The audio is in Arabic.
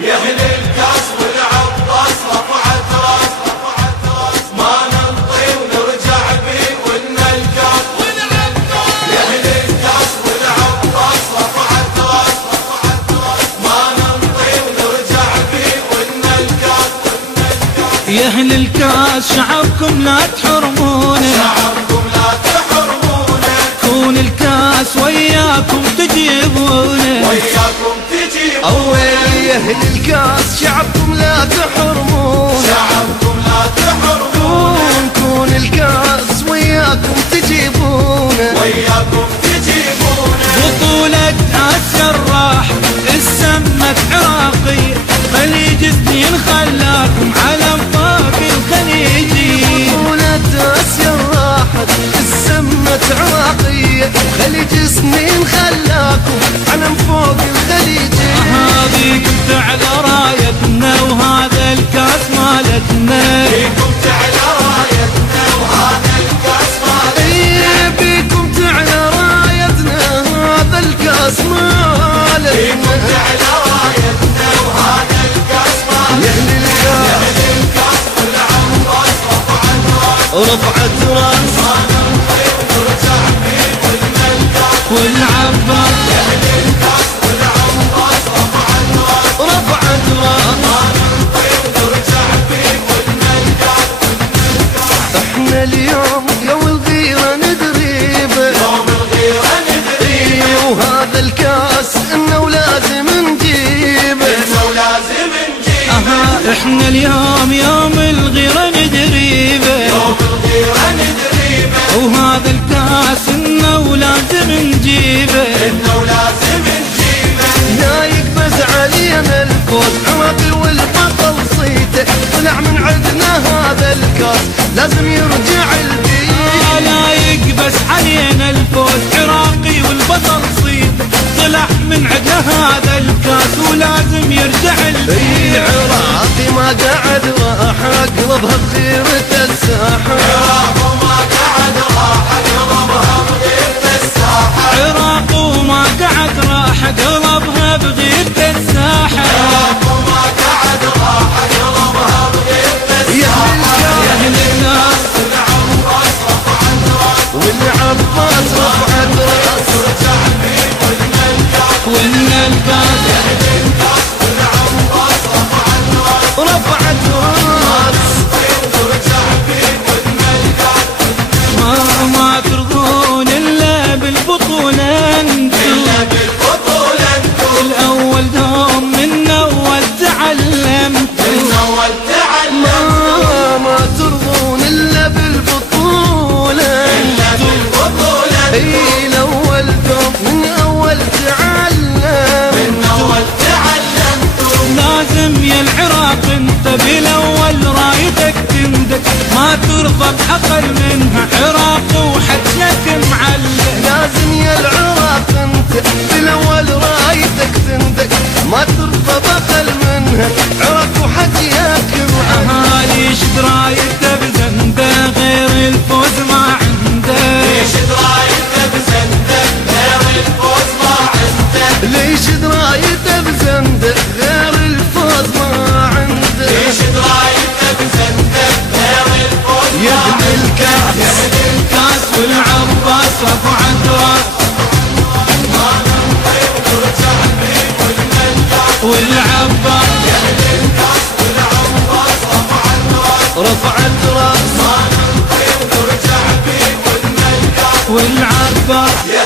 يا اهل الكاس والعطاس رفعت راس ما ننطي ونرجع بي ولنا الكاس يا اهل الكاس والعطاس رفعت راس ما ننطي ونرجع بي ولنا الكاس يا اهل الكاس شعبكم لا تحرمونه شعبكم لا تحرمونه كون الكاس وياكم تجيبونه أول يا أهل الكاس شعبكم لا تحرمون شعبكم لا تحرمون كون الكاس وياكم تجيبونه بطولة آسيا الراح السمة عراقية خليج اثنين خلاكم علم فوق الخليجي بطولة آسيا راحت السمة عراقية خليج سنين خلاكم علم فوق الخليجي بيكم تعلى رايتنا وهذا الكاس مالتنا بيكم تعلى رايتنا وهذا الكاس مالتنا بيكم تعلى رايتنا هذا الكاس مالتنا بيكم تعلى رايتنا وهذا الكاس مالتنا يا أهل الكاس والعطاس رفعت راس ما ننطي ونرجع بي ولنا الكاس والعباس يا اهل الكاس والعطاس رفعت راس ما ننطي ونرجع بي ولنا الكاس احنا اليوم يوم الغيرة ندريبه يوم الغيرة ندريبه وهذا الكاس انه ولازم نجيبه انه ولازم نجيبه احنا اليوم يوم الغيرة ندريبه يوم الغيرة ندريبه وهذا الكاس انه ولازم نجيبه انه ولازم نجيبه لا يقبز علينا الفوز عراقي والبطل صيته طلع من عندنا هذا الكاس لازم يرجع البيت لا يقبس علينا الفوز عراقي والبطل صيته طلع من عندنا هذا الكاس ولازم يرجع البيت عراقي ما قعد راح اقلبها بغيرة الساحة عراق وما قعد راح اقلبها بغيرة الساحة عراق وما قعد راح قلبها بغيرة الساحة عراق وما قعد راح اقلبها بغيرة الساحة يا اهل الناس والعطاس رفعت راس والعباس رفعت راس ارجع بي ولنا الكاس ولنا الكاس يا اهل الكاس والعطاس رفعت راس ونرجع بي ولنا الكاس ما ترضون الا بالبطولة انتم الا بالبطولة انتم الاول دوم من اول تعلمتم من اول تعلمتم ما ترضون الا بالبطولة الا بالبطولة اي الاول دوم من اول تعلم من اول تعلمتم لازم يا العراق انت بالاول رايتك تندك ما ترضى باقل منها عراق وحجك معلم لازم يا العراق انت بالاول رايتك تندك ما ترضى بقل منها عراق وحجيك معلم ليش درايته بزنده غير الفوز ما عنده ليش درايته بزنده غير الفوز ما عنده ليش درايته بزنده غير الفوز ما عنده ليش درايته بزنده غير الفوز يا ما اهل عنده الكاس الكاس والعباس رفعت راس ما ننطي ونرجع بي ولنا الكاس والعباس يا اهل الكاس والعطاس رفعت راس رفعت راس ما ننطي ونرجع بي ولنا الكاس والعباس يا